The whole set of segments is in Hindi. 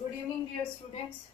Good evening dear students.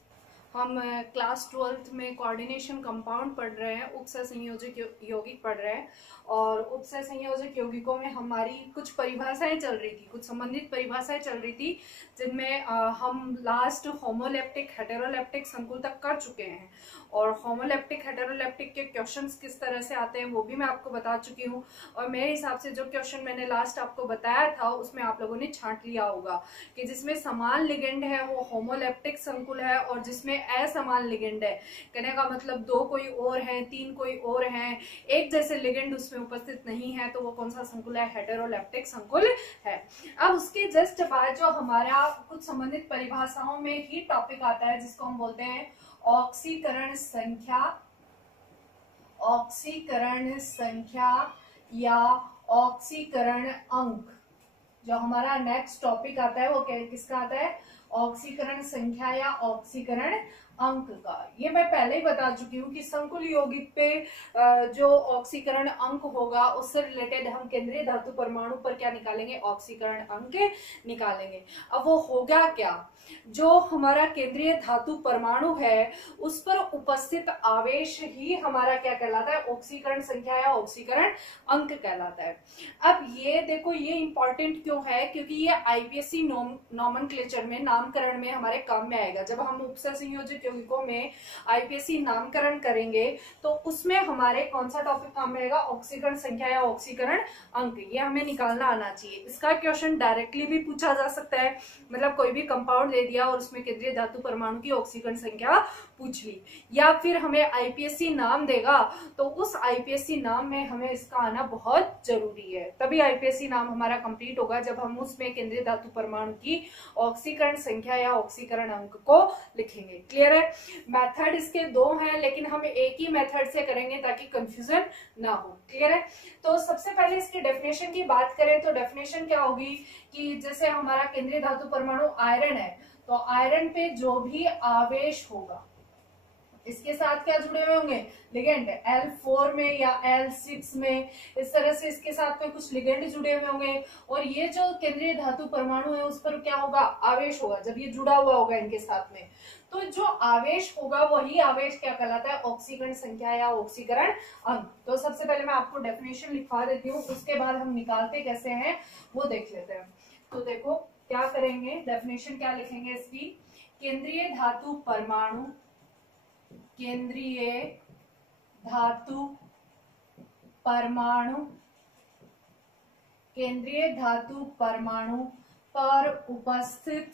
हम क्लास 12th में कोऑर्डिनेशन कंपाउंड पढ़ रहे हैं, उपसह संयोजक यौगिक पढ़ रहे हैं। और उपसह संयोजक यौगिकों में हमारी कुछ परिभाषाएं चल रही थी, कुछ संबंधित परिभाषाएं चल रही थी, जिनमें हम लास्ट होमोलेप्टिक हेटेरोलेप्टिक संकुल तक कर चुके हैं। और होमोलेप्टिक हेटेरोलेप्टिक के क्वेश्चंस किस तरह से आते हैं वो भी मैं आपको बता चुकी हूँ। और मेरे हिसाब से जो क्वेश्चन मैंने लास्ट आपको बताया था उसमें आप लोगों ने छांट लिया होगा कि जिसमें समान लिगेंड है वो होमोलेप्टिक संकुल है, और जिसमें असमान लिगेंड है, कहने का मतलब दो कोई और है, तीन कोई और है, एक जैसे लिगेंड उसमें उपस्थित नहीं है, तो वो कौन सा संकुल है? हेटेरोलेप्टिक संकुल है। अब उसके जस्ट बाद जो हमारा कुछ संबंधित परिभाषाओं में ही टॉपिक आता है जिसको हम बोलते हैं ऑक्सीकरण संख्या, ऑक्सीकरण संख्या या ऑक्सीकरण अंक। जो हमारा नेक्स्ट टॉपिक आता है वो किसका आता है? ऑक्सीकरण संख्या या ऑक्सीकरण अंक का। ये मैं पहले ही बता चुकी हूँ कि संकुल यौगिक पे जो ऑक्सीकरण अंक होगा उससे रिलेटेड हम केंद्रीय धातु परमाणु पर क्या निकालेंगे? ऑक्सीकरण अंक निकालेंगे। अब वो होगा क्या? जो हमारा केंद्रीय धातु परमाणु है उस पर उपस्थित आवेश ही हमारा क्या कहलाता है? ऑक्सीकरण संख्या या ऑक्सीकरण अंक कहलाता है। अब ये देखो, ये इंपॉर्टेंट क्यों है? क्योंकि ये आईपीएससी नॉमेनक्लेचर में, नामकरण में हमारे काम में आएगा। जब हम उपसह संयोजक यौगिकों में आईपीएससी नामकरण करेंगे तो उसमें हमारे कौन सा टॉपिक काम में आएगा? ऑक्सीकरण संख्या या ऑक्सीकरण अंक। ये हमें निकालना आना चाहिए। इसका क्वेश्चन डायरेक्टली भी पूछा जा सकता है, मतलब कोई भी कंपाउंड दे दिया और उसमें केंद्रीय धातु परमाणु की ऑक्सीकरण संख्या पूछ ली, या फिर हमें आईपीएससी नाम देगा तो उस आईपीएससी नाम में हमें इसका आना बहुत जरूरी है। तभी आईपीएससी नाम हमारा कंप्लीट होगा जब हम उसमें केंद्रीय धातु परमाणु की ऑक्सीकरण संख्या या ऑक्सीकरण अंक को लिखेंगे। क्लियर है? मेथड इसके दो हैं, लेकिन हम एक ही मेथड से करेंगे ताकि कंफ्यूजन ना हो। क्लियर है? तो सबसे पहले इसकी डेफिनेशन की बात करें तो डेफिनेशन क्या होगी कि जैसे हमारा केंद्रीय धातु परमाणु आयरन है, तो आयरन पे जो भी आवेश होगा इसके साथ क्या जुड़े हुए होंगे? लिगेंड। L4 में या L6 में इस तरह से इसके साथ में कुछ लिगेंड जुड़े हुए होंगे, और ये जो केंद्रीय धातु परमाणु है उस पर क्या होगा? आवेश होगा। जब ये जुड़ा हुआ होगा इनके साथ में, तो जो आवेश होगा वही आवेश क्या कहलाता है? ऑक्सीकरण संख्या या ऑक्सीकरण अंक। तो सबसे पहले मैं आपको डेफिनेशन लिखवा देती हूँ, उसके बाद हम निकालते कैसे हैं वो देख लेते हैं। तो देखो क्या करेंगे, डेफिनेशन क्या लिखेंगे इसकी? केंद्रीय धातु परमाणु, केंद्रीय धातु परमाणु, केंद्रीय धातु परमाणु पर उपस्थित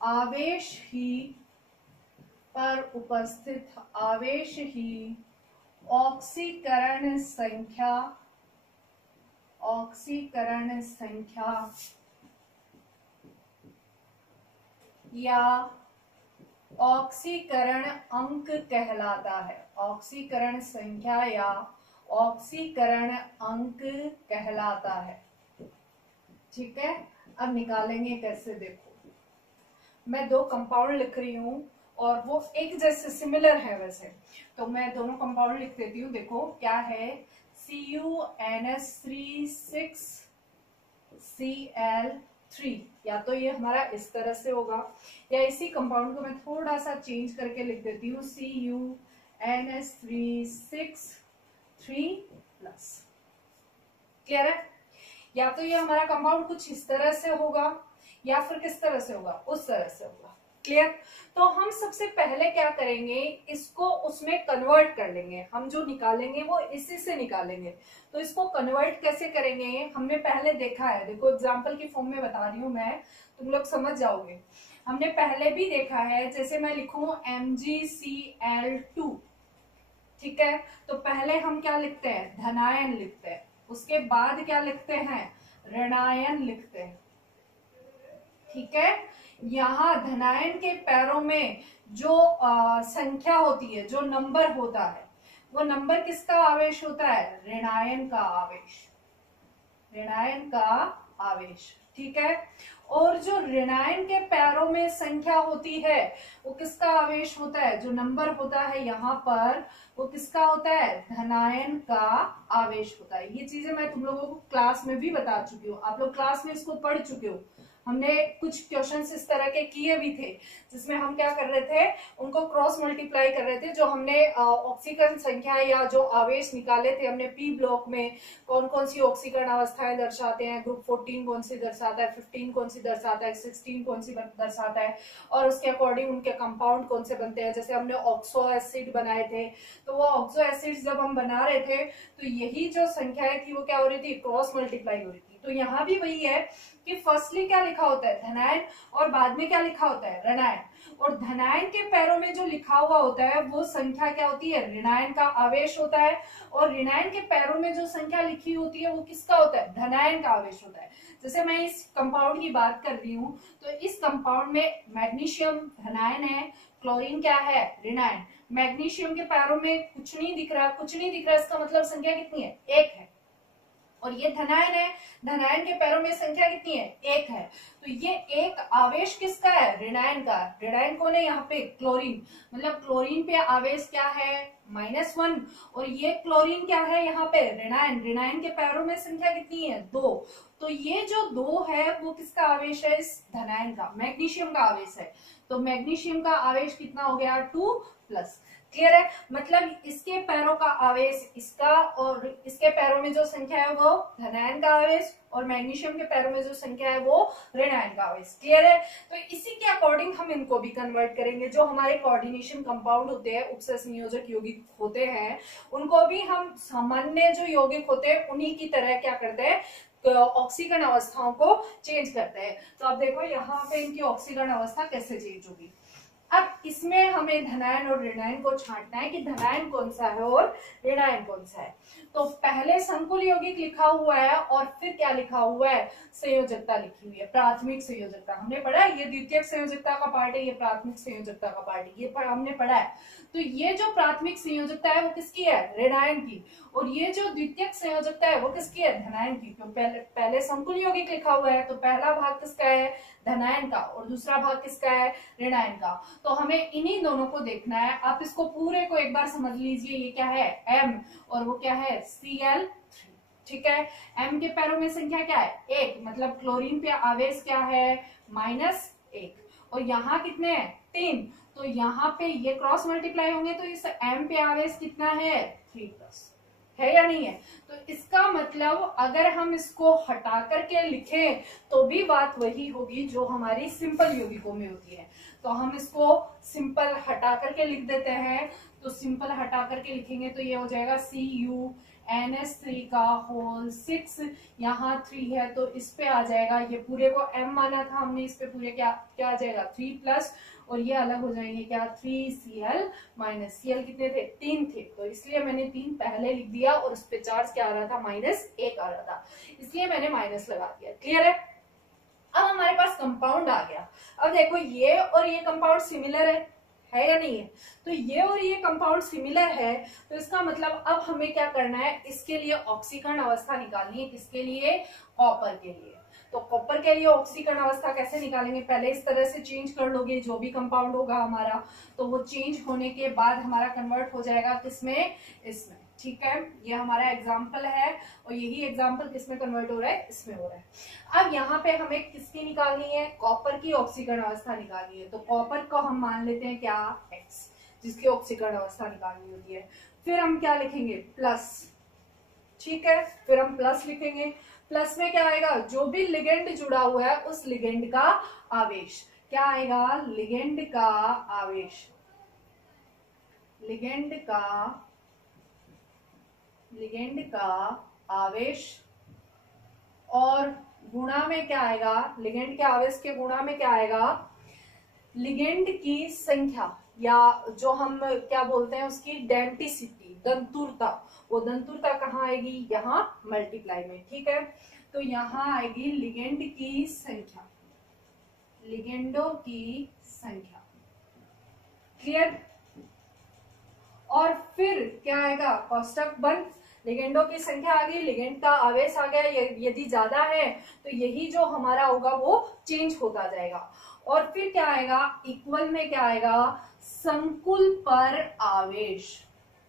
आवेश ही ऑक्सीकरण संख्या या ऑक्सीकरण अंक कहलाता है। ऑक्सीकरण संख्या या ऑक्सीकरण अंक कहलाता है। ठीक है? अब निकालेंगे कैसे? देखो, मैं दो कंपाउंड लिख रही हूं और वो एक जैसे सिमिलर है वैसे, तो मैं दोनों कंपाउंड लिख देती हूँ। देखो क्या है? CuNH3 6Cl3, या तो ये हमारा इस तरह से होगा, या इसी कंपाउंड को मैं थोड़ा सा चेंज करके लिख देती हूँ CuNH3 6 क्लियर है? या तो ये हमारा कंपाउंड कुछ इस तरह से होगा या फिर किस तरह से होगा? उस तरह से होगा। क्लियर? तो हम सबसे पहले क्या करेंगे, इसको उसमें कन्वर्ट कर लेंगे। हम जो निकालेंगे वो इसी से निकालेंगे। तो इसको कन्वर्ट कैसे करेंगे हमने पहले देखा है। देखो एग्जांपल की फॉर्म में बता रही हूं मैं, तुम लोग समझ जाओगे। हमने पहले भी देखा है, जैसे मैं लिखूं MgCl2, ठीक है? तो पहले हम क्या लिखते हैं? धनायन लिखते हैं। उसके बाद क्या लिखते हैं? ऋणायन लिखते हैं। ठीक है? यहाँ धनायन के पैरों में जो संख्या होती है, जो नंबर होता है, वो नंबर किसका आवेश होता है? ऋणायन का आवेश। ऋणायन का आवेश। ठीक है? और जो ऋणायन के पैरों में संख्या होती है वो किसका आवेश होता है? जो नंबर होता है यहाँ पर वो किसका होता है? धनायन का आवेश होता है। ये चीजें मैं तुम लोगों को क्लास में भी बता चुकी हूँ, आप लोग क्लास में इसको पढ़ चुके हो। हमने कुछ क्वेश्चंस इस तरह के किए भी थे जिसमें हम क्या कर रहे थे, उनको क्रॉस मल्टीप्लाई कर रहे थे। जो हमने ऑक्सीकरण संख्या या जो आवेश निकाले थे हमने पी ब्लॉक में, कौन कौन सी ऑक्सीकरण अवस्थाएं दर्शाते हैं, ग्रुप 14 कौन सी दर्शाता है, 15 कौन सी दर्शाता है, 16 कौन सी दर्शाता है, और उसके अकॉर्डिंग उनके कंपाउंड कौन से बनते हैं। जैसे हमने ऑक्सो एसिड बनाए थे, तो वो ऑक्सो एसिड जब हम बना रहे थे तो यही जो संख्याएं थी वो क्या हो रही थी, क्रॉस मल्टीप्लाई हो रही थी। तो यहाँ भी वही है कि फर्स्टली क्या लिखा होता है, धनायन, और बाद में क्या लिखा होता है, ऋणायन। और धनायन के पैरों में जो लिखा हुआ होता है वो संख्या क्या होती है, ऋणायन का आवेश होता है। और ऋणायन के पैरों में जो संख्या लिखी होती है वो किसका होता है, धनायन का आवेश होता है। जैसे मैं इस कंपाउंड की बात कर रही हूँ, तो इस कंपाउंड में मैग्नीशियम धनायन है, क्लोरीन क्या है, ऋणायन। मैग्नीशियम के पैरों में कुछ नहीं दिख रहा, कुछ नहीं दिख रहा, इसका मतलब संख्या कितनी है, 1 है। और ये धनायन है, धनायन के पैरों में संख्या कितनी है, 1 है। तो ये एक आवेश किसका है, ऋणायन का। ऋणायन कौन है यहाँ पे, क्लोरीन। मतलब क्लोरीन पे आवेश क्या है, -1। और ये क्लोरीन क्या है यहाँ पे, ऋणायन। ऋणायन के पैरों में संख्या कितनी है, 2। तो ये जो 2 है वो किसका आवेश है, इस धनायन का, मैग्नीशियम का आवेश है। तो मैग्नीशियम का आवेश कितना हो गया, 2+। क्लियर है, मतलब इसके पैरों का आवेश इसका, और इसके पैरों में जो संख्या है वो धनायन का आवेश, और मैग्नीशियम के पैरों में जो संख्या है वो ऋणायन का आवेश। क्लियर है, तो इसी के अकॉर्डिंग हम इनको भी कन्वर्ट करेंगे। जो हमारे कोऑर्डिनेशन कंपाउंड होते हैं, उपसंयोजक यौगिक होते हैं, उनको भी हम सामान्य जो यौगिक होते हैं उन्हीं की तरह क्या करते हैं, ऑक्सीकरण अवस्थाओं को चेंज करते हैं। तो आप देखो यहाँ पे इनकी ऑक्सीकरण अवस्था कैसे चेंज होगी। अब इसमें हमें धनायन और ऋणायन को छांटना है कि धनायन कौन सा है और ऋणायन कौन सा है। तो पहले संकुल यौगिक लिखा हुआ है और फिर क्या लिखा हुआ है, संयोजकता लिखी हुई है, प्राथमिक संयोजकता। हमने पढ़ा है, ये द्वितीयक संयोजकता का पार्ट है, ये प्राथमिक संयोजकता का पार्ट है, ये हमने पढ़ा है। तो ये जो प्राथमिक संयोजकता है वो किसकी है, ऋणायन की, और ये जो द्वितीयक संयोजकता है वो किसकी है, धनायन की। तो पहले संकुल यौगिक लिखा हुआ है तो पहला भाग किसका है, धनायन का, और दूसरा भाग किसका है, ऋणायन का। तो हमें इन्हीं दोनों को देखना है। आप इसको पूरे को एक बार समझ लीजिए, ये क्या है, M, और वो क्या है, Cl3। ठीक है, M के पैरों में संख्या क्या है, 1, मतलब क्लोरीन पे आवेश क्या है, -1। और यहाँ कितने हैं, 3। तो यहाँ पे ये क्रॉस मल्टीप्लाई होंगे तो इस M पे आवेश कितना है, 3+ है या नहीं है। तो इसका मतलब अगर हम इसको हटा करके लिखें तो भी बात वही होगी जो हमारी सिंपल यौगिकों में होती है। तो हम इसको सिंपल हटा करके लिख देते हैं। तो सिंपल हटा करके लिखेंगे तो ये हो जाएगा CuNH3 का होल 6, यहाँ 3 है तो इस पे आ जाएगा, ये पूरे को M माना था हमने, इस पे पूरे क्या आ जाएगा, 3+, और ये अलग हो जाएंगे क्या, 3Cl-। Cl कितने थे, 3 थे, तो इसलिए मैंने 3 पहले लिख दिया, और उस पे चार्ज क्या आ रहा था, -1 आ रहा था, इसलिए मैंने माइनस लगा दिया। क्लियर है, अब हमारे पास कंपाउंड आ गया। अब देखो ये और ये कंपाउंड सिमिलर है या नहीं है। तो ये और ये कंपाउंड सिमिलर है, तो इसका मतलब अब हमें क्या करना है, इसके लिए ऑक्सीकरण अवस्था निकालनी है। किसके लिए, कॉपर के लिए। तो कॉपर के लिए ऑक्सीकरण अवस्था कैसे निकालेंगे, पहले इस तरह से चेंज कर लोगे, जो भी कंपाउंड होगा हमारा, तो वो चेंज होने के बाद हमारा कन्वर्ट हो जाएगा किसमें, इसमें। ठीक है, ये हमारा एग्जाम्पल है, और यही एग्जाम्पल किसमें कन्वर्ट हो रहा है, इसमें हो रहा है। अब यहाँ पे हमें किसकी निकालनी है, कॉपर की ऑक्सीकरण अवस्था निकालनी है। तो कॉपर को हम मान लेते हैं क्या, X, जिसकी ऑक्सीकरण अवस्था निकालनी होती है। फिर हम क्या लिखेंगे, प्लस। ठीक है, फिर हम प्लस लिखेंगे। प्लस में क्या आएगा, जो भी लिगेंड जुड़ा हुआ है उस लिगेंड का आवेश क्या आएगा, लिगेंड का आवेश, लिगेंड का आवेश, और गुणा में क्या आएगा, लिगेंड के आवेश के गुणा में क्या आएगा, लिगेंड की संख्या, या जो हम क्या बोलते हैं उसकी डेंटिसिटी, दंतुरता। वो दंतुरता कहाँ आएगी, यहाँ मल्टीप्लाई में। ठीक है, तो यहाँ आएगी लिगेंड की संख्या, लिगेंडों की संख्या। क्लियर, और फिर क्या आएगा, कोष्टक बंद, लिगेंडों की संख्या आ गई, लिगेंड का आवेश आ गया। यदि ज्यादा है तो यही जो हमारा होगा वो चेंज होता जाएगा। और फिर क्या आएगा, इक्वल में क्या आएगा, संकुल पर आवेश।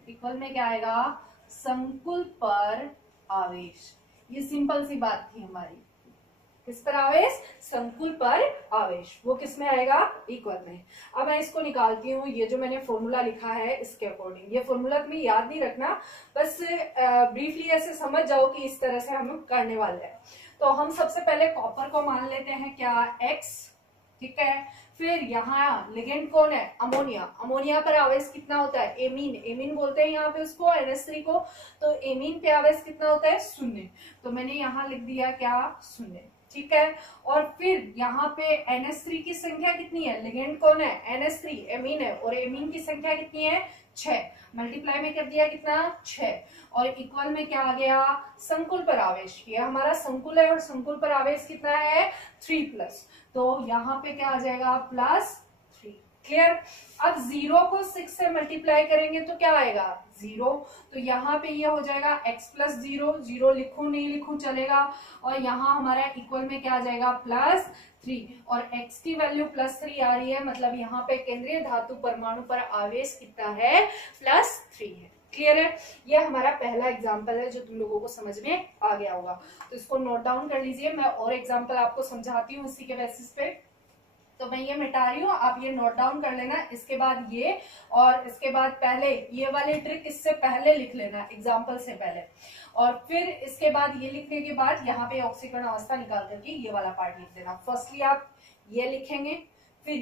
इक्वल में क्या आएगा, संकुल पर आवेश। ये सिंपल सी बात थी हमारी। किस पर आवेश, संकुल पर आवेश, वो किस में आएगा, इक्वल में। अब मैं इसको निकालती हूँ, ये जो मैंने फॉर्मूला लिखा है इसके अकॉर्डिंग, ये फॉर्मूला तुम्हें याद नहीं रखना, बस ब्रीफली ऐसे समझ जाओ कि इस तरह से हम करने वाले हैं। तो हम सबसे पहले कॉपर को मान लेते हैं क्या, x, ठीक है। फिर यहाँ लिगेंड कौन है, अमोनिया, अमोनिया पर आवेश कितना होता है, एमीन, एमीन बोलते हैं यहाँ पे उसको, NH3 को, तो एमीन पे आवेश कितना होता है, 0, तो मैंने यहाँ लिख दिया क्या, 0, ठीक है। और फिर यहाँ पे NH3 की संख्या कितनी है, लिगेंड कौन है, NH3, एमीन है, और एमीन की संख्या कितनी है, 6, मल्टीप्लाई में कर दिया कितना, 6, और इक्वल में क्या आ गया, संकुल पर आवेश, ये हमारा संकुल है और संकुल पर आवेश कितना है, 3+, तो यहाँ पे क्या आ जाएगा, +3, क्लियर। अब 0 को 6 से मल्टीप्लाई करेंगे तो क्या आएगा, 0, तो यहाँ पे ये हो जाएगा x+0, 0 लिखूं नहीं लिखूं चलेगा, और यहाँ हमारा इक्वल में क्या आ जाएगा, +3, और x की वैल्यू +3 आ रही है, मतलब यहाँ पे केंद्रीय धातु परमाणु पर आवेश कितना है, +3 है, क्लियर है। ये हमारा पहला एग्जाम्पल है जो तुम लोगों को समझ में आ गया होगा, तो इसको नोट डाउन कर लीजिए, मैं और एग्जाम्पल आपको समझाती हूँ इसी के बेसिस पे। तो मैं ये मिटा रही हूँ, आप ये नोट डाउन कर लेना, इसके बाद ये, और इसके बाद पहले ये वाली ट्रिक इससे पहले लिख लेना, एग्जाम्पल से पहले, और फिर इसके बाद ये लिखने के बाद यहाँ पे ऑक्सीकरण अवस्था निकाल करके ये वाला पार्ट लिख देना। फर्स्टली आप ये लिखेंगे, फिर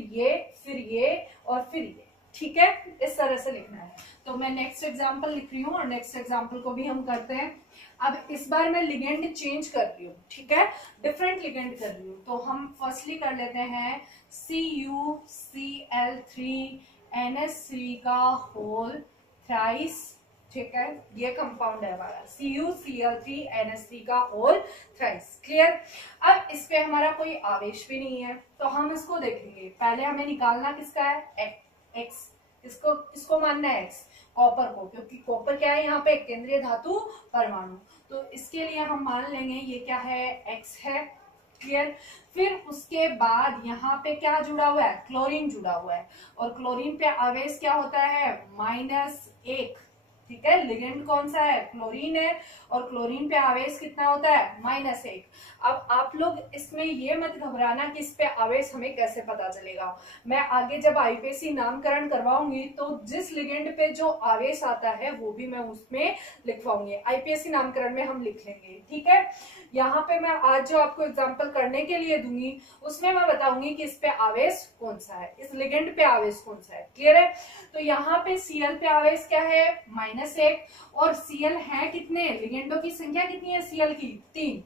ये और फिर ये, ठीक है, इस तरह से लिखना है। तो मैं नेक्स्ट एग्जाम्पल लिख रही हूँ और नेक्स्ट एग्जाम्पल को भी हम करते हैं। अब इस बार मैं लिगेंड चेंज कर रही हूँ, ठीक है, डिफरेंट लिगेंड कर रही हूँ। तो हम फर्स्टली कर लेते हैं CuCl3NH3 का होल थ्राइस, ठीक है, ये कंपाउंड है हमारा CuCl3NH3 का होल थ्राइस, क्लियर। अब इस पे हमारा कोई आवेश भी नहीं है, तो हम इसको देखेंगे, पहले हमें निकालना किसका है, x, इसको मानना है x, कॉपर को, क्योंकि कॉपर क्या है यहाँ पे, केंद्रीय धातु परमाणु, तो इसके लिए हम मान लेंगे ये क्या है, x है, क्लियर। फिर उसके बाद यहाँ पे क्या जुड़ा हुआ है, क्लोरीन जुड़ा हुआ है, और क्लोरीन पे आवेश क्या होता है, -1, ठीक है, लिगेंड कौन सा है, क्लोरीन है, और क्लोरीन पे आवेश कितना होता है, -1। अब आप लोग इसमें ये मत घबराना कि इस पे आवेश हमें कैसे पता चलेगा, मैं आगे जब आईपीएससी नामकरण करवाऊंगी तो जिस लिगेंड पे जो आवेश आता है वो भी मैं उसमें लिखवाऊंगी, आईपीएससी नामकरण में हम लिख लेंगे, ठीक है। यहाँ पे मैं आज जो आपको एग्जाम्पल करने के लिए दूंगी उसमें मैं बताऊंगी कि इस पे आवेश कौन सा है, इस लिगेंड पे आवेश कौन सा है, क्लियर है। तो यहाँ पे Cl पे आवेश क्या है, -1, और Cl है कितने, लिगेंडों की संख्या कितनी है Cl की, 3।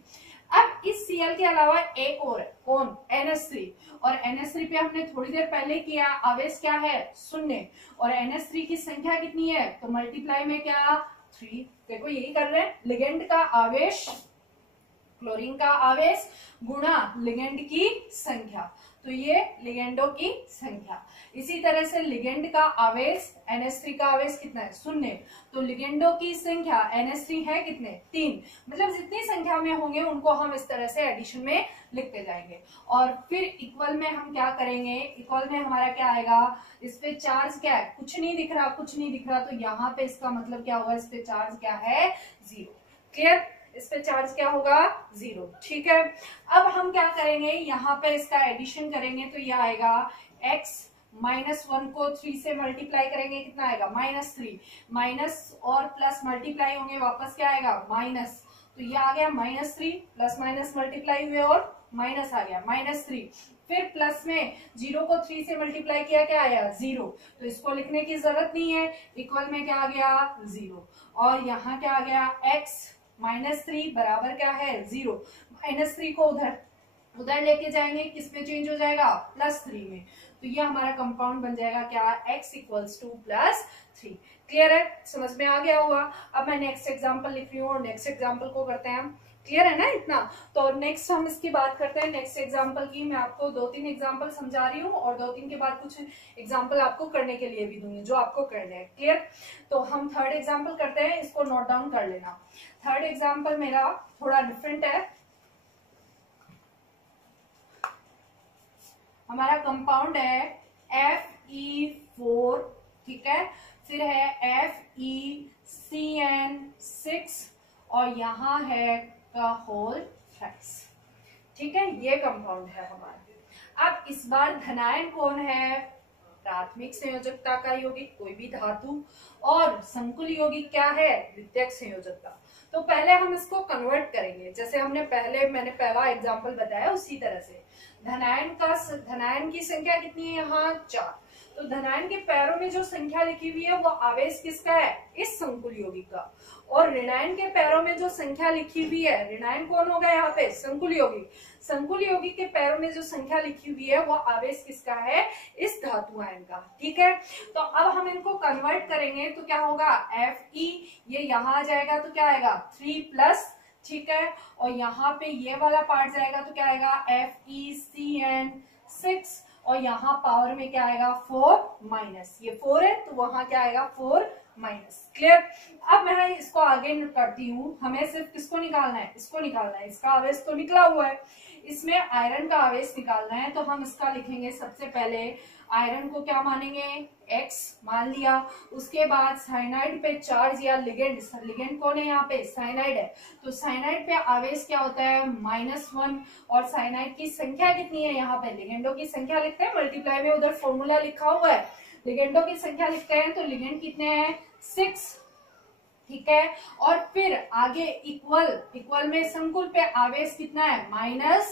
अब इस Cl के अलावा एक और है, कौन, NH3, और NH3 पे हमने थोड़ी देर पहले किया, आवेश क्या है, 0, और NH3 की संख्या कितनी है, तो मल्टीप्लाई में क्या, 3, देखो यही कर रहे हैं, लिगेंड का आवेश, क्लोरीन का आवेश गुणा लिगेंड की संख्या, तो ये लिगेंडों की संख्या। इसी तरह से लिगेंड का आवेश, NH3 का आवेश कितना है, 0, तो लिगेंडों की संख्या NH3 है कितने, 3, मतलब जितनी संख्या में होंगे उनको हम इस तरह से एडिशन में लिखते जाएंगे। और फिर इक्वल में हम क्या करेंगे, इक्वल में हमारा क्या आएगा, इस पे चार्ज क्या है, कुछ नहीं दिख रहा, कुछ नहीं दिख रहा, तो यहाँ पे इसका मतलब क्या होगा, इस पे चार्ज क्या है, 0, क्लियर, इस पे चार्ज क्या होगा, 0, ठीक है। अब हम क्या करेंगे, यहाँ पे इसका एडिशन करेंगे तो ये आएगा x, -1 को 3 से मल्टीप्लाई करेंगे, कितना आएगा, -3, माइनस और प्लस मल्टीप्लाई होंगे, वापस क्या आएगा, माइनस, तो ये आ गया -3, प्लस माइनस मल्टीप्लाई हुए और माइनस आ गया, -3, फिर प्लस में 0 को 3 से मल्टीप्लाई किया, क्या आया, 0, तो इसको लिखने की जरूरत नहीं है, इक्वल में क्या आ गया, 0, और यहाँ क्या आ गया, x -3 बराबर क्या है, 0, -3 को उधर लेके जाएंगे, किस में चेंज हो जाएगा, +3 में, तो ये हमारा कंपाउंड बन जाएगा क्या, x = +3, क्लियर है, समझ में आ गया होगा। अब मैं नेक्स्ट एग्जांपल लिख रही हूँ और नेक्स्ट एग्जांपल को करते हैं हम, क्लियर है ना इतना। तो नेक्स्ट हम इसकी बात करते हैं, नेक्स्ट एग्जांपल की मैं आपको 2-3 एग्जांपल समझा रही हूँ और 2-3 के बाद कुछ एग्जांपल आपको करने के लिए भी दूंगी जो आपको करने हैं, क्लियर। तो हम थर्ड एग्जांपल करते हैं, इसको नोट डाउन कर लेना। थर्ड एग्जांपल मेरा थोड़ा डिफरेंट है, हमारा कंपाउंड है Fe4, ठीक है, फिर है FeCN6 और यहाँ है का होल थ्राइस, ठीक है, ये कंपाउंड है हमारा। अब इस बार धनायन कौन है? प्राथमिक संयोजकता का यौगिक कोई भी धातु, और संकुल यौगिक क्या है? द्वितीयक संयोजकता। तो पहले हम इसको कन्वर्ट करेंगे, जैसे मैंने पहला एग्जांपल बताया उसी तरह से। धनायन की संख्या कितनी है यहाँ? 4। तो धनायन के पैरों में जो संख्या लिखी हुई है वो आवेश किसका है? इस संकुल यौगिक का। और ऋणायन के पैरों में जो संख्या लिखी हुई है, ऋणायन कौन होगा यहाँ पे? संकुल यौगिक। संकुल यौगिक के पैरों में जो संख्या लिखी हुई है वो आवेश किसका है? इस धातु आयन का। ठीक है, तो अब हम इनको कन्वर्ट करेंगे तो क्या होगा? Fe, ये यहाँ आ जाएगा तो क्या आएगा? 3+, ठीक है, और यहाँ पे ये वाला पार्ट जाएगा तो क्या आएगा? FeCN6, और यहाँ पावर में क्या आएगा? 4-, ये 4 है तो वहां क्या आएगा? 4-। क्लियर? अब मैं इसको आगे करती हूँ। हमें सिर्फ किसको निकालना है? इसको निकालना है। इसका आवेश तो निकला हुआ है, इसमें आयरन का आवेश निकालना है। तो हम इसका लिखेंगे सबसे पहले, आयरन को क्या मानेंगे? X मान लिया। उसके बाद साइनाइड पे चार्ज या लिगेंड कौन है यहाँ पे? साइनाइड है। तो साइनाइड पे आवेश क्या होता है? -1। और साइनाइड की संख्या कितनी है यहाँ पे? लिगेंडों की संख्या लिखते हैं, मल्टीप्लाई में उधर फॉर्मूला लिखा हुआ है, लिगेंडों की संख्या लिखते हैं। तो लिगेंड कितने हैं? 6। ठीक है, और फिर आगे इक्वल में संकुल पे आवेश कितना है? -4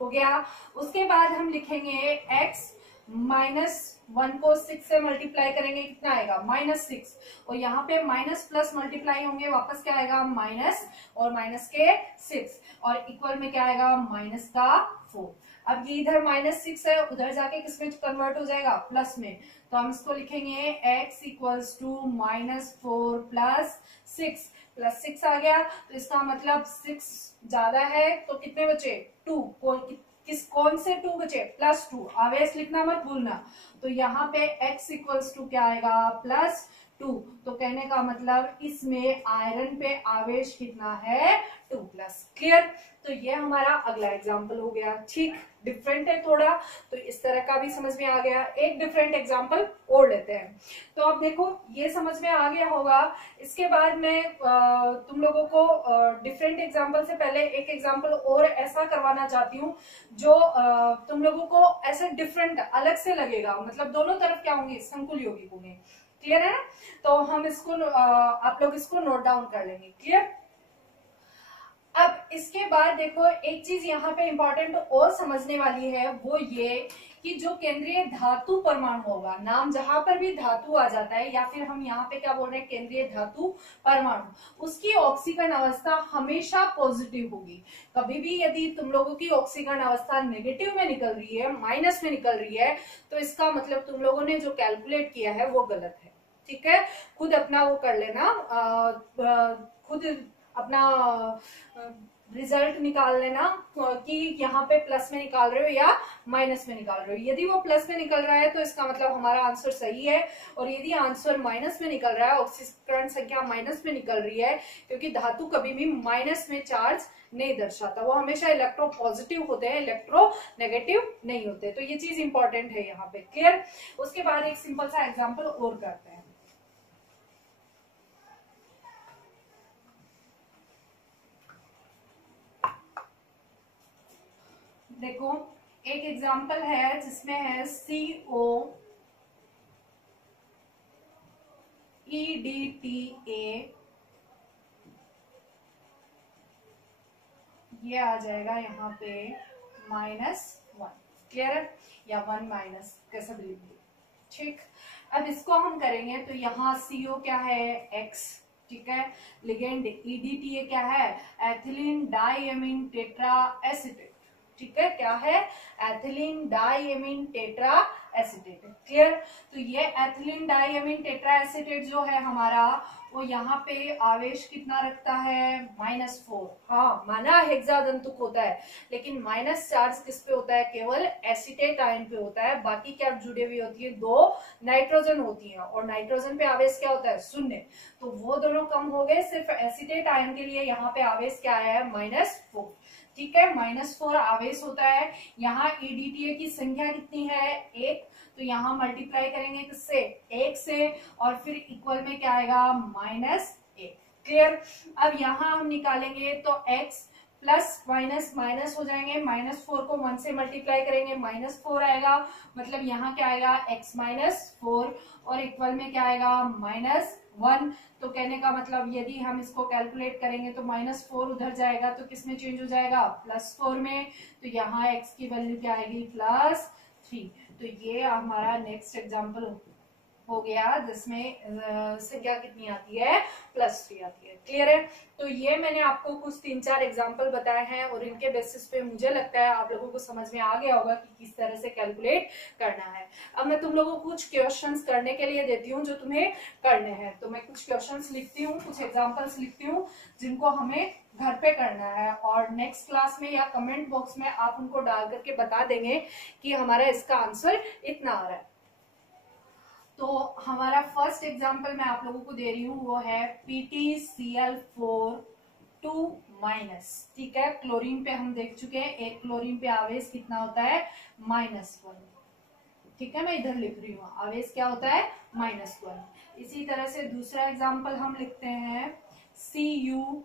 हो गया। उसके बाद हम लिखेंगे x, -1 को 6 से मल्टीप्लाई करेंगे, कितना आएगा? -6। और यहाँ पे माइनस प्लस मल्टीप्लाई होंगे, वापस क्या आएगा? माइनस, और माइनस के 6, और इक्वल में क्या आएगा? -4। अब ये इधर -6 है, उधर जाके किसमें कन्वर्ट हो जाएगा? प्लस में। तो हम इसको लिखेंगे x -4 + 6 आ गया। तो इसका मतलब 6 ज्यादा है तो कितने बचे? 2। कौन से 2 बचे? +2। आवेश लिखना मत भूलना। तो यहाँ पे x क्या आएगा? +2। तो कहने का मतलब इसमें आयरन पे आवेश कितना है? 2+। क्लियर? तो ये हमारा अगला एग्जाम्पल हो गया। ठीक, डिफरेंट है थोड़ा, तो इस तरह का भी समझ में आ गया। एक डिफरेंट एग्जाम्पल और लेते हैं। तो अब देखो, ये समझ में आ गया होगा। इसके बाद मैं तुम लोगों को डिफरेंट एग्जाम्पल से पहले एक एग्जाम्पल और ऐसा करवाना चाहती हूँ जो तुम लोगों को ऐसे डिफरेंट अलग से लगेगा। मतलब दोनों तरफ क्या होंगे? संकुल यौगिक होंगे। क्लियर है ना? तो हम इसको आप लोग इसको नोट डाउन कर लेंगे। क्लियर? अब इसके बाद देखो, एक चीज यहाँ पे इंपॉर्टेंट और समझने वाली है, वो ये कि जो केंद्रीय धातु परमाणु होगा, नाम जहां पर भी धातु आ जाता है, या फिर हम यहाँ पे क्या बोल रहे हैं? केंद्रीय धातु परमाणु, उसकी ऑक्सीकरण अवस्था हमेशा पॉजिटिव होगी। कभी भी यदि तुम लोगों की ऑक्सीकरण अवस्था नेगेटिव में निकल रही है, माइनस में निकल रही है, तो इसका मतलब तुम लोगों ने जो कैलकुलेट किया है वो गलत है। ठीक है, खुद अपना वो कर लेना, खुद अपना रिजल्ट निकाल लेना कि यहाँ पे प्लस में निकाल रहे हो या माइनस में निकाल रहे हो। यदि वो प्लस में निकल रहा है तो इसका मतलब हमारा आंसर सही है, और यदि आंसर माइनस में निकल रहा है, ऑक्सीकरण संख्या माइनस में निकल रही है, क्योंकि धातु कभी भी माइनस में चार्ज नहीं दर्शाता, वो हमेशा इलेक्ट्रो पॉजिटिव होते हैं, इलेक्ट्रो नेगेटिव नहीं होते। तो ये चीज इंपॉर्टेंट है यहाँ पे। क्लियर? उसके बाद एक सिंपल सा एग्जाम्पल और करते हैं। देखो, एक एग्जाम्पल है जिसमें है COEDTA, ये आ जाएगा यहाँ पे -1। क्लियर? या 1- कैसा भी लिख दो। ठीक, अब इसको हम करेंगे तो यहाँ CO क्या है? X। ठीक है, लिगेंड EDTA क्या है? Ethylene diamine tetra acetate. ठीक है, क्या है? Ethylene diamine tetra acetate. Clear? तो ये एथिलीन डाइएमीन टेट्रा एसीटेट जो है हमारा, वो यहाँ पे आवेश कितना रखता है? -4। हाँ, माना हेक्सादंतुक होता है, लेकिन माइनस चार्ज किस पे होता है? केवल एसीटेट आयन पे होता है। बाकी क्या जुड़े हुई होती है? 2 नाइट्रोजन होती है, और नाइट्रोजन पे आवेश क्या होता है? 0। तो वो दोनों कम हो गए, सिर्फ एसीटेट आयन के लिए यहाँ पे आवेश क्या आया है? -4। ठीक है, -4 आवेश होता है। यहाँ EDTA की संख्या कितनी है? 1। तो यहाँ मल्टीप्लाई करेंगे किससे? 1 से, और फिर इक्वल में क्या आएगा? -1। क्लियर? अब यहाँ हम निकालेंगे तो x प्लस माइनस माइनस हो जाएंगे, -4 को 1 से मल्टीप्लाई करेंगे -4 आएगा, मतलब यहाँ क्या आएगा x -4 और इक्वल में क्या आएगा -1। तो कहने का मतलब यदि हम इसको कैलकुलेट करेंगे तो -4 उधर जाएगा तो किस में चेंज हो जाएगा +4 में, तो यहाँ x की वैल्यू क्या आएगी +3। तो ये हमारा नेक्स्ट एग्जाम्पल हो गया जिसमें संख्या कितनी आती है +3 आती है। क्लियर है? तो ये मैंने आपको कुछ 3-4 एग्जाम्पल बताए हैं और इनके बेसिस पे मुझे लगता है आप लोगों को समझ में आ गया होगा कि किस तरह से कैलकुलेट करना है। अब मैं तुम लोगों को कुछ क्वेश्चंस करने के लिए देती हूँ जो तुम्हें करने हैं। तो मैं कुछ क्वेश्चंस लिखती हूँ, कुछ एग्जाम्पल्स लिखती हूँ जिनको हमें घर पे करना है और नेक्स्ट क्लास में या कमेंट बॉक्स में आप उनको डाल करके बता देंगे कि हमारा इसका आंसर इतना आ रहा है। तो हमारा फर्स्ट एग्जांपल मैं आप लोगों को दे रही हूँ वो है PtCl4 2-, ठीक है। क्लोरीन पे हम देख चुके हैं, एक क्लोरीन पे आवेश कितना होता है -1, ठीक है। मैं इधर लिख रही हूँ आवेश क्या होता है -1। इसी तरह से दूसरा एग्जांपल हम लिखते हैं Cu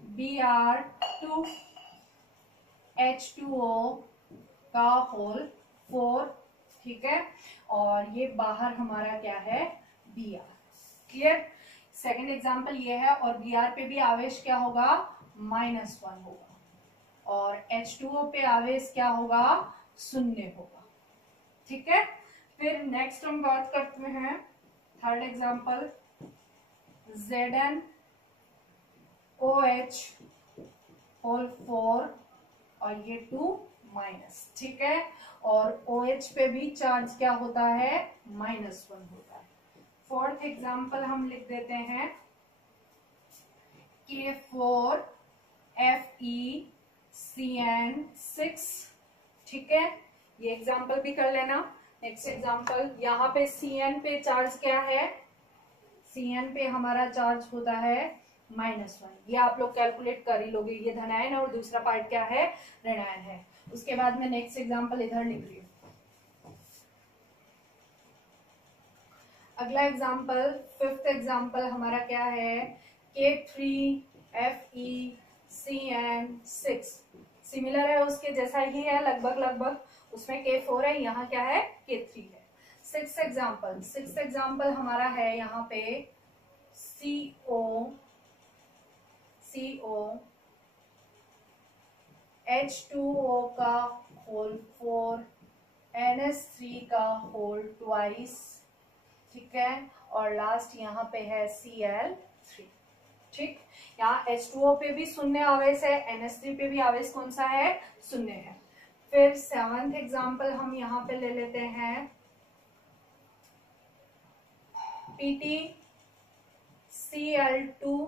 Br2 H2O का होल 4, ठीक है। और ये बाहर हमारा क्या है Br। क्लियर? सेकंड एग्जांपल ये है और Br पे भी आवेश क्या होगा -1 होगा और H2O पे आवेश क्या होगा 0 होगा, ठीक है। फिर नेक्स्ट हम बात करते हैं थर्ड एग्जांपल ZnOH होल 4 और ये 2-, ठीक है। और OH पे भी चार्ज क्या होता है -1 होता है। फोर्थ एग्जांपल हम लिख देते हैं K4FeCN6, ठीक है। ये एग्जांपल भी कर लेना। नेक्स्ट एग्जांपल यहाँ पे Cn पे चार्ज क्या है, Cn पे हमारा चार्ज होता है -1। ये आप लोग कैलकुलेट कर ही लोगे, ये धनायन है और दूसरा पार्ट क्या है ऋणायन है। उसके बाद में नेक्स्ट एग्जांपल इधर लिख रही हूँ। अगला एग्जांपल फिफ्थ एग्जांपल हमारा क्या है K3FeCN6, सिमिलर है उसके जैसा ही है लगभग, उसमें K4 है, यहाँ क्या है K3 है। सिक्स्थ एग्जांपल हमारा है यहाँ पे CO H2O का होल 4 NH3 का होल 2, ठीक है। और लास्ट यहाँ पे है Cl3, ठीक। यहाँ H2O पे भी 0 आवेश है, NH3 पे भी आवेश कौन सा है 0 है। फिर सेवंथ एग्जांपल हम यहाँ पे ले लेते हैं PtCl2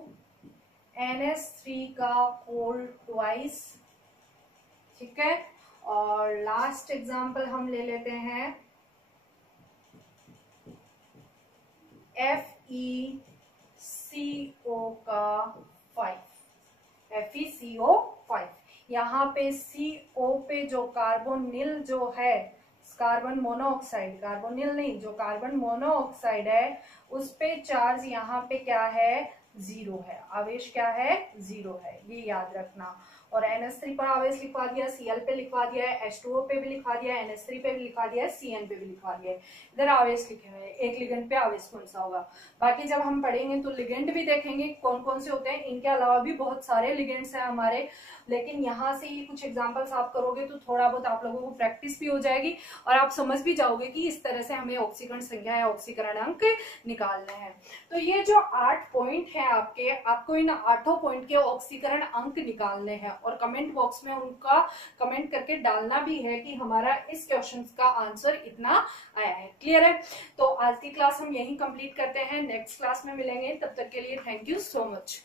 NH3 का होल 2, ठीक है। और लास्ट एग्जांपल हम ले लेते हैं FeCO का 5, FeCO5। यहाँ पे CO पे जो कार्बोनिल जो है कार्बन मोनोऑक्साइड, कार्बोनिल नहीं, जो कार्बन मोनोऑक्साइड है उस पे चार्ज यहाँ पे क्या है 0 है, आवेश क्या है 0 है, ये याद रखना। और NH3 पर आवेश लिखवा दिया, Cl पे लिखवा दिया है, H2O पे भी लिखवा दिया है, NH3 पे भी लिखवा दिया है, Cn पे भी लिखवा दिया है। इधर आवेश लिखे हुए हैं, एक लिगेंड पे आवेश कौन सा होगा। बाकी जब हम पढ़ेंगे तो लिगेंड भी देखेंगे कौन कौन से होते हैं, इनके अलावा भी बहुत सारे लिगेंड्स हैं हमारे, लेकिन यहाँ से ही कुछ एग्जाम्पल्स आप करोगे तो थोड़ा बहुत आप लोगों को प्रैक्टिस भी हो जाएगी और आप समझ भी जाओगे कि इस तरह से हमें ऑक्सीकरण संख्या या ऑक्सीकरण अंक निकालने हैं। तो ये जो 8 पॉइंट है आपके, आपको इन 8 पॉइंट के ऑक्सीकरण अंक निकालने हैं और कमेंट बॉक्स में उनका कमेंट करके डालना भी है कि हमारा इस क्वेश्चन का आंसर इतना आया है। क्लियर है? तो आज की क्लास हम यहीं कंप्लीट करते हैं, नेक्स्ट क्लास में मिलेंगे, तब तक के लिए थैंक यू सो मच।